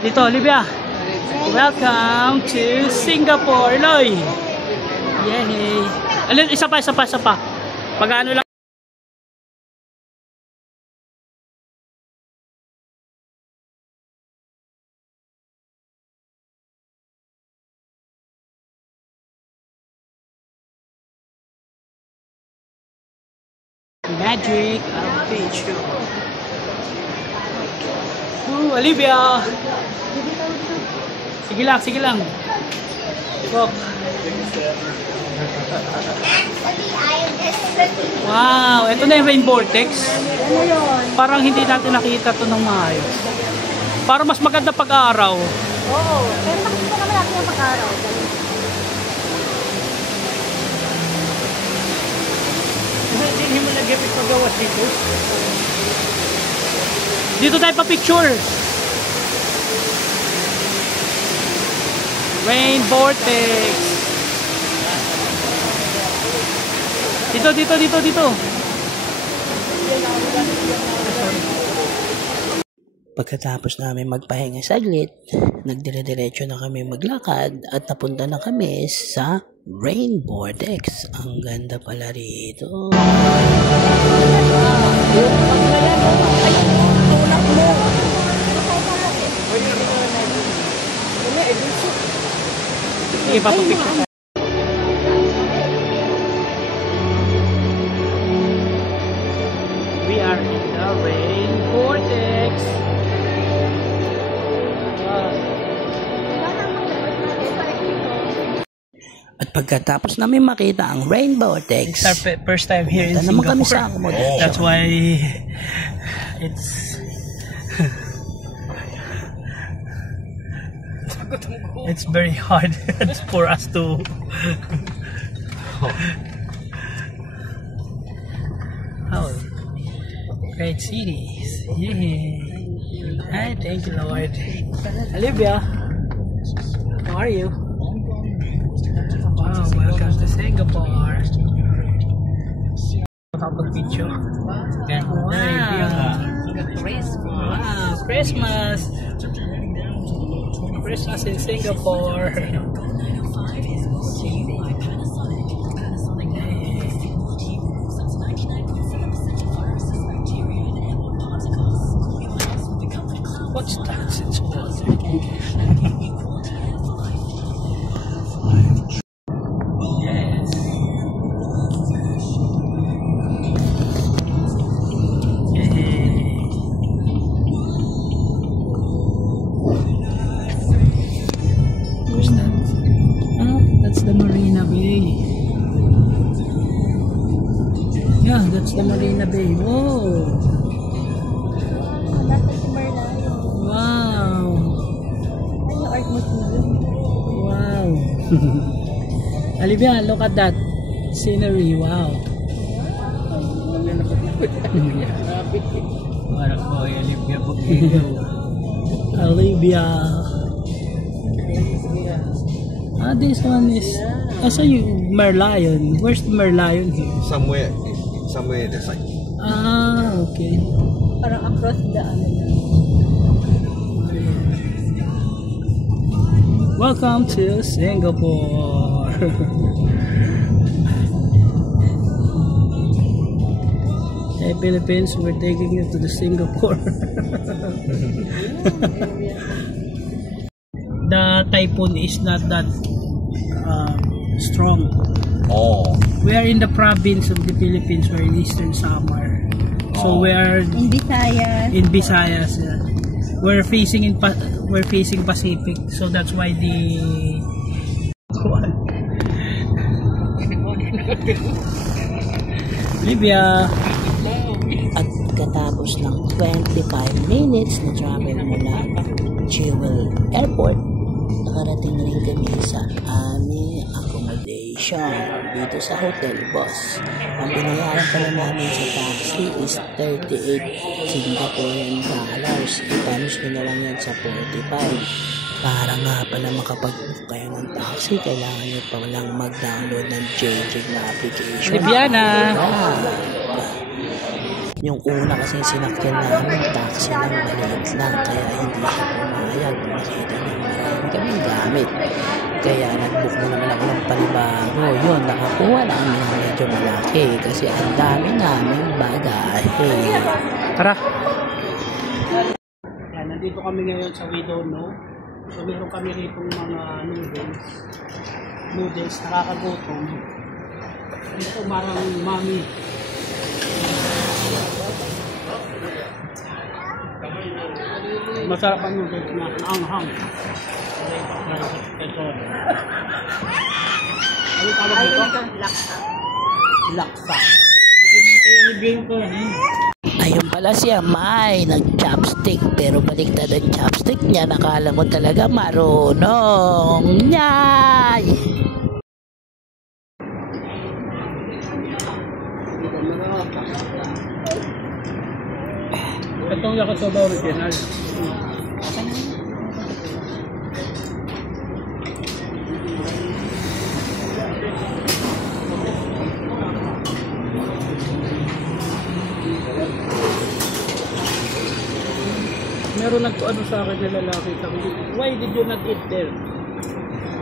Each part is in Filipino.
Dito, Olivia. Welcome to Singapore, Loy. Yay. Alin, isa pa. Pag-ano lang. Magic of picture. Olivia. Sige lang. Look. Wow, ito na yung rain vortex. Ano yun? Parang hindi natin nakita ito ng maayos. Para mas maganda pag-araw. Oo. Pero nakikita naman natin yung pag-araw. Hindi mo nag-epit magawas dito. Dito tayo pa-picture. Rain vortex. Dito. Pagkatapos namin magpahinga saglit, nagdire-diretso na kami maglakad at napunta na kami sa Rain Vortex. Ang ganda pala rito. Sige, papapicture. We are in the rain vortex. At pagkatapos namin makita ang Rain Vortex, It's our first time here in punta naman kami Singapore. sa accommodation. That's why it's very hard for us to oh, great cities. Yeah. Hi, thank you, Lord. Olivia, how are you? Wow, welcome to Singapore. Picture. Wow, Christmas in Singapore. What's that? It's water. That's the Marina Bay. Yeah, that's the Marina Bay. Whoa! Wow! Wow! Olivia, look at that scenery. Wow! Olivia. This one is. So you Merlion. Where's the Merlion here? Somewhere the side. Okay. Parang across the Welcome to Singapore. Hey Philippines, we're taking you to the Singapore. The typhoon is not that strong. Oh. We are in the province of the Philippines. We're in Eastern Samar. So we are in Visayas. in Visayas. We're facing Pacific. So that's why the Libya. at katapos ng 25 minutes na travel mula Jewel Airport, nakarating na rin kami sa aming accommodation dito sa Hotel Boss. Ang binayaran pala namin sa taxi is 38 Singaporean dollars. I-times nyo na lang yan sa 45. Para nga pala makapag-book kayo ng taxi, kailangan nyo pa lang mag-download ng JJ na application. Libyana. Yung una kasi sinakyan namin, taxi lang, maliit lang, kaya hindi siya pumayag. Makita niyo, marami kaming gamit. Kaya nag-book na naman ako ng panibago. Yun, nakakuha namin ng medyo malaki kasi ang dami namin bagahe. Tara! Yan, nandito kami ngayon sa We Don't Know. So meron kami rito mga noodles, nakakagutom. Ito marang mami. Masarap ang noodles na anghang. Ito. Ano tawag dito? Laksa. Laksa. Ayun pala siya, may nag-chopstick. Pero baliktad ang chopstick niya. Nakala mo talaga marunong. Nyay! Itong yakisoba original. Meron nagtuano sa akin na lalaki, sabi ko, why did you not eat there?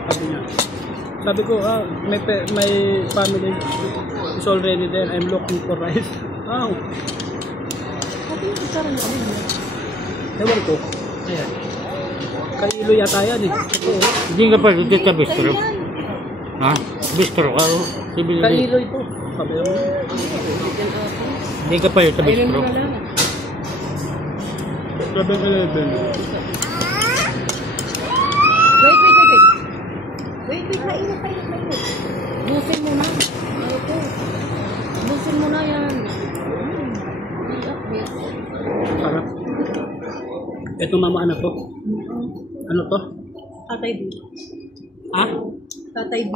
Sabi niya. Sabi ko, may family is already there, I'm looking for rice. Oh. Sabi niya, isara niya kami. Ewan ko. Ayan. Kailo yata yan eh. Hindi ka pa dito sa bistro. Ha? Bistro ka? Kailo ito. Sabi niya. Hindi ka pa dito sa bistro. 7-Eleven. Wait, mainit. Busin mo na. Ito. Busin mo na yan. Sarap. Ito mama, ano to? Ano to? Tatay B. Ha? Tatay B.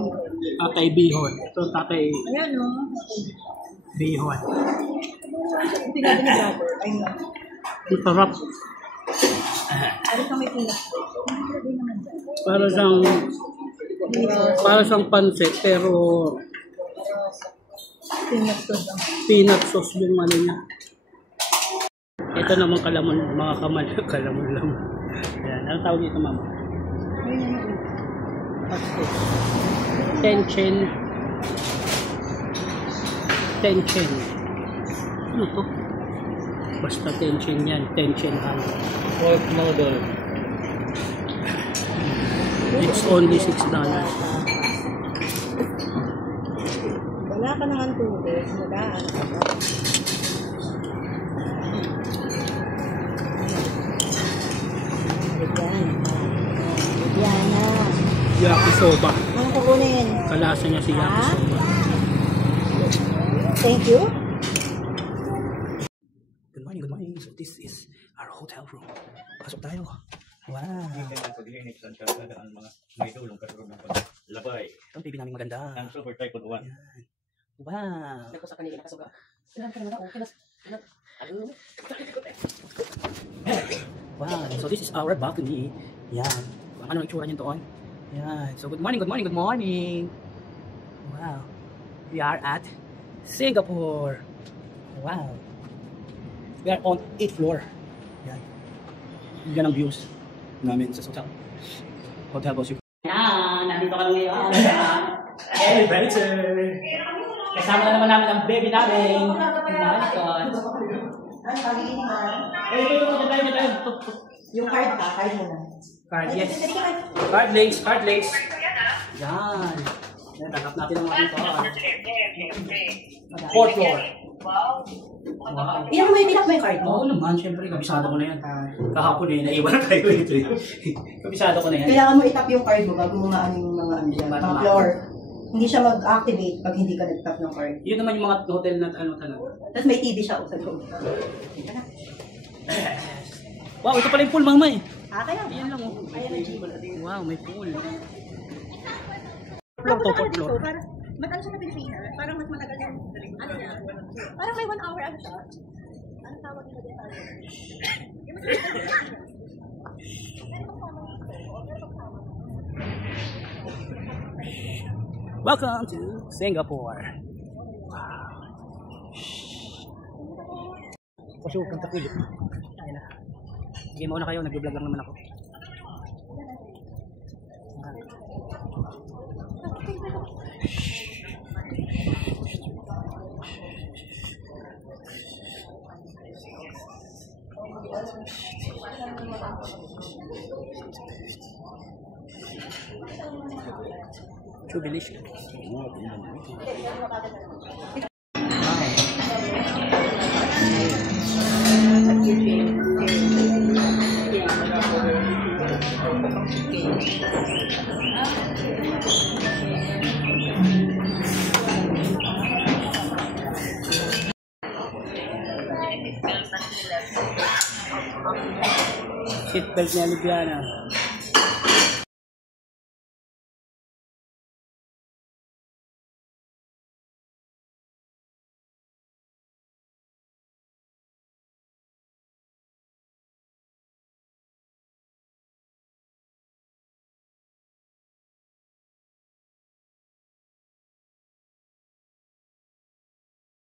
Tatay Bihon. Ito tatay Ayan o. Bihon. Pinabi ni brother. Ayun. Ang sarap. Ano kang may pinag? Para siyang pansit pero peanut sauce yung ano niya. Ito naman kalamon, mga kalamon lang. Ayan, ano tawag dito mama? Tenchin. Ano to? Basta tenchin yan, tenchin ham. Pork noodle. It's only $6. Wala ka nang tubig. Magaan ka ba? Yan na. Yakisoba. Ano kukunin? Kalasa niya si yakisoba. Thank you. Good morning. So this is our hotel room. Pasok tayo. Wow. Labay. Ito ang baby namin maganda. Ang super type 1. Wow. Ako sa kanila nakasuga. Wow. So this is our balcony. Yan. Kung ano ang itsura niyo doon. Yan. So good morning. Wow. We are at Singapore. Wow. We are on 8th floor. Yan. Yan ang views namin sa hotel. Hotel Bosio. Yan. Nandito kami ngayon. Elevator. Kasama na naman namin ang baby namin. My God. Yung card ka, card mo na. Card, yes. Card lace. Yan. Natangkap natin ang mga card. 4th floor. Wow. Ilang may binak mo yung card mo? Oo naman, syempre, kabisado ko na yan. Kahapon naiwan na tayo ito eh. Kabisado ko na yan. Kailangan mo itap yung card mo bago mo maano yung mga ano dyan, mga floor. Hindi siya mag-activate pag hindi ka nag-tap ng card. Yun naman yung mga hotel na ano talaga. Tapos may TV siya sa loob. Wow, ito pala yung pool, mama eh. Kaya? Ayan lang oh. Wow, may pool. Floor. Matagal siya sa Pilipinas. Parang mas matagal yan. Ano niya? Parang may 1 hour ano siya. Ano tawag nila dito? Welcome to Singapore. Kasi punta ko yun. Ayun na. Game ako na kayo, nag-vlog lang naman ako. So delicious. Seatbelt ni Alibiana.